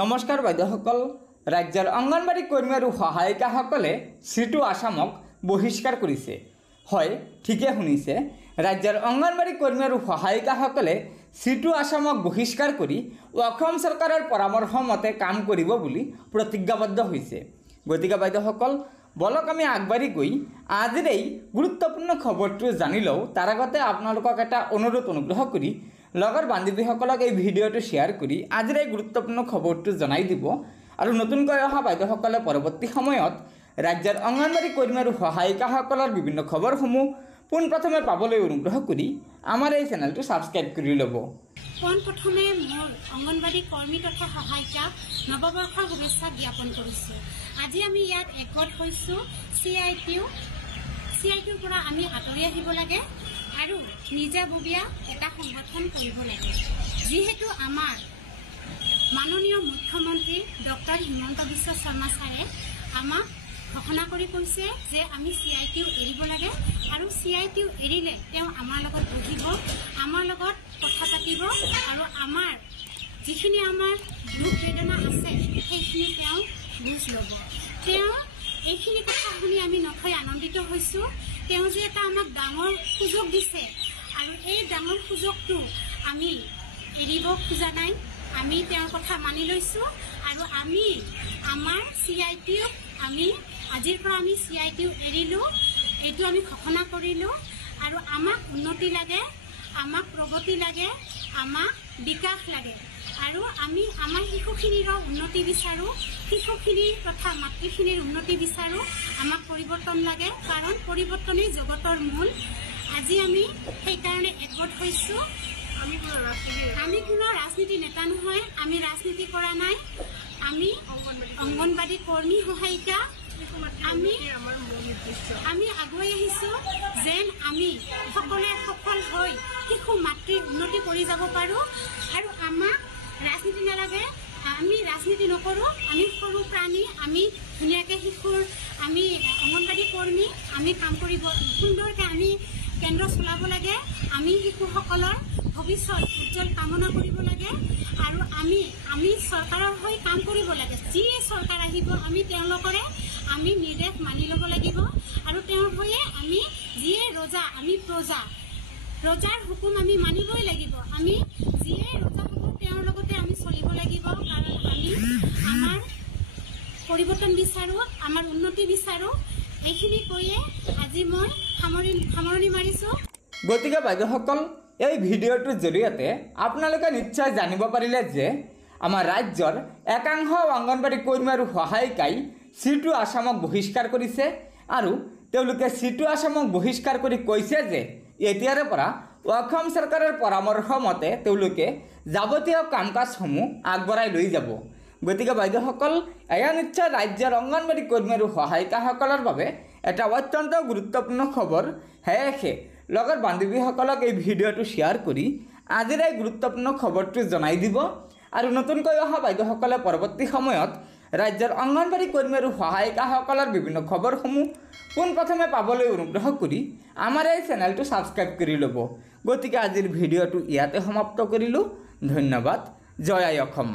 নমস্কাৰ বাইদেউসকল, ৰাজ্যৰ অংগনবাড়ী কৰ্মী আৰু সহায়িকাসকলে সিটু আসামক বহিষ্কাৰ কৰিছে। হয়, ঠিকে শুনিছে, ৰাজ্যৰ অংগনবাড়ী কৰ্মী আৰু সহায়িকাসকলে সিটু আসামক বহিষ্কাৰ কৰি অসম চৰকাৰৰ পৰামৰ্শ মতে কাম কৰিব বুলি প্ৰতিজ্ঞাবদ্ধ হৈছে। গতিকে বাইদেউসকল, বলক আমি আগবাঢ়ি গৈ আজিৰ এই গুৰুত্বপূৰ্ণ খবৰটো জানি লওঁ। তাৰ আগতে আপোনালোকক এটা অনুগ্ৰহ কৰি লগৰ বান্ধৱীসকলক এই ভিডিঅ'টো শ্বেয়াৰ কৰি আজিৰ এই গুৰুত্বপূৰ্ণ খবৰটো জনাই দিব। আৰু নতুনকৈ অহা বাইদেউসকলে পৰৱৰ্তী সময়ত ৰাজ্যৰ অংগনবাড়ী কৰ্মী আৰু সহায়িকাসকলৰ বিভিন্ন খবৰসমূহ পোনপ্ৰথমে পাবলৈ অনুগ্ৰহ কৰি আমাৰ এই চেনেলটো ছাবস্ক্ৰাইব কৰি ল'ব। পোনপ্ৰথমে মোৰ অংগনবাড়ী কৰ্মী তথা সহায়িকা নৱবৰ্ষৰ শুভেচ্ছা জ্ঞাপন কৰিছোঁ। আজি আমি ইয়াত একগোট হৈছোঁ। CITUৰ পৰা আমি আঁতৰি আহিব লাগে আৰু নিজাববীয়া এটা সংগঠন কৰিব লাগে। যিহেতু আমাৰ মাননীয় মুখ্যমন্ত্ৰী ডক্টৰ হিমন্ত বিশ্ব শৰ্মা ছাৰে আমাক ঘোষণা কৰি কৈছে যে আমি CITU এৰিব লাগে আৰু CITU এৰিলে তেওঁ আমাৰ লগত বহিব, আমাৰ লগত কথা পাতিব আৰু আমাৰ যিখিনি আমাৰ দুখ বেদনা আছে সেইখিনি তেওঁ বুজ ল'ব। তেওঁ এইখিনি কথা শুনি আমি নথৈ আনন্দিত হৈছোঁ। তেওঁ যে এটা আমাক ডাঙৰ সুযোগ দিছে আৰু এই ডাঙৰ সুযোগটো আমি এৰিব খোজা নাই। আমি তেওঁৰ কথা মানি লৈছোঁ আৰু আমি আমাৰ CITU আমি আজিৰ পৰা আমি CITU এৰিলোঁ, এইটো আমি ঘোষণা কৰিলোঁ। আৰু আমাক উন্নতি লাগে, আমাক প্ৰগতি লাগে, আমাক বিকাশ লাগে আৰু আমি আমাৰ শিশুখিনিৰো উন্নতি বিচাৰোঁ, শিশুখিনিৰ তথা মাতৃখিনিৰ উন্নতি বিচাৰোঁ। আমাক পৰিৱৰ্তন লাগে, কাৰণ পৰিৱৰ্তনেই জগতৰ মূল। আজি আমি সেইকাৰণে একগোট হৈছোঁ। আমি কোনো ৰাজনীতি নেতা নহয়, আমি ৰাজনীতি কৰা নাই। আমি অংগনবাড়ী কৰ্মী সহায়িকা আমি আগুৱাই আহিছোঁ যেন আমি সকলোৱে সফল হৈ শিশু মাতৃৰ উন্নতি কৰি যাব পাৰোঁ। আৰু আমাক ৰাজনীতি নালাগে, আমি ৰাজনীতি নকৰোঁ। আমি সৰু প্ৰাণী, আমি ধুনীয়াকৈ শিশুৰ আমি অংগনবাড়ী কৰ্মী, আমি কাম কৰিব সুন্দৰকৈ আমি কেন্দ্ৰ চলাব লাগে। আমি শিশুসকলৰ ভৱিষ্যত উজ্জ্বল কামনা কৰিব লাগে আৰু আমি চৰকাৰৰ হৈ কাম কৰিব লাগে। যিয়ে চৰকাৰ আহিব আমি তেওঁলোকৰে আমি নিৰ্দেশ মানি ল'ব লাগিব আৰু তেওঁৰ হৈয়ে আমি যিয়ে ৰজা আমি প্ৰজা, ৰজাৰ হুকুম আমি মানিবই লাগিব। আমি যিয়ে ৰজা হ'ব তেওঁৰ লগতে আমি চলিব লাগিব, কাৰণ আমি আমাৰ পৰিৱৰ্তন বিচাৰোঁ, আমাৰ উন্নতি বিচাৰোঁ। এইখিনি কৈয়ে আজি মই সামৰণি মাৰিছোঁ। গতিকে বাইদেউসকল, এই ভিডিঅ'টোৰ জৰিয়তে আপোনালোকে নিশ্চয় জানিব পাৰিলে যে আমাৰ ৰাজ্যৰ একাংশ অংগনবাড়ী কৰ্মী আৰু সহায়িকাই সিটু আসামক বহিষ্কাৰ কৰিছে আৰু তেওঁলোকে সিটু আসামক বহিষ্কাৰ কৰি কৈছে যে এতিয়াৰে পৰা অসম চৰকাৰৰ পৰামৰ্শ মতে তেওঁলোকে যাৱতীয় কাম কাজসমূহ আগবঢ়াই লৈ যাব। গতিকে বাইদেউসকল, এয়া নিশ্চয় ৰাজ্যৰ অংগনবাড়ী কৰ্মী আৰু সহায়িকাসকলৰ বাবে এটা অত্যন্ত গুৰুত্বপূৰ্ণ খবৰ। সেয়েহে লগৰ বান্ধৱীসকলক এই ভিডিঅ'টো শ্বেয়াৰ কৰি আজিৰ এই গুৰুত্বপূৰ্ণ খবৰটো জনাই দিব। আৰু নতুনকৈ অহা বাইদেউসকলে পৰৱৰ্তী সময়ত ৰাজ্যৰ অংগনবাড়ী কৰ্মী আৰু সহায়িকাসকলৰ বিভিন্ন খবৰসমূহ পোনপ্ৰথমে পাবলৈ অনুগ্ৰহ কৰি আমাৰ এই চেনেলটো ছাবস্ক্ৰাইব কৰি ল'ব। গতিকে আজিৰ ভিডিঅ'টো ইয়াতে সমাপ্ত কৰিলোঁ। ধন্যবাদ। জয় আই অসম।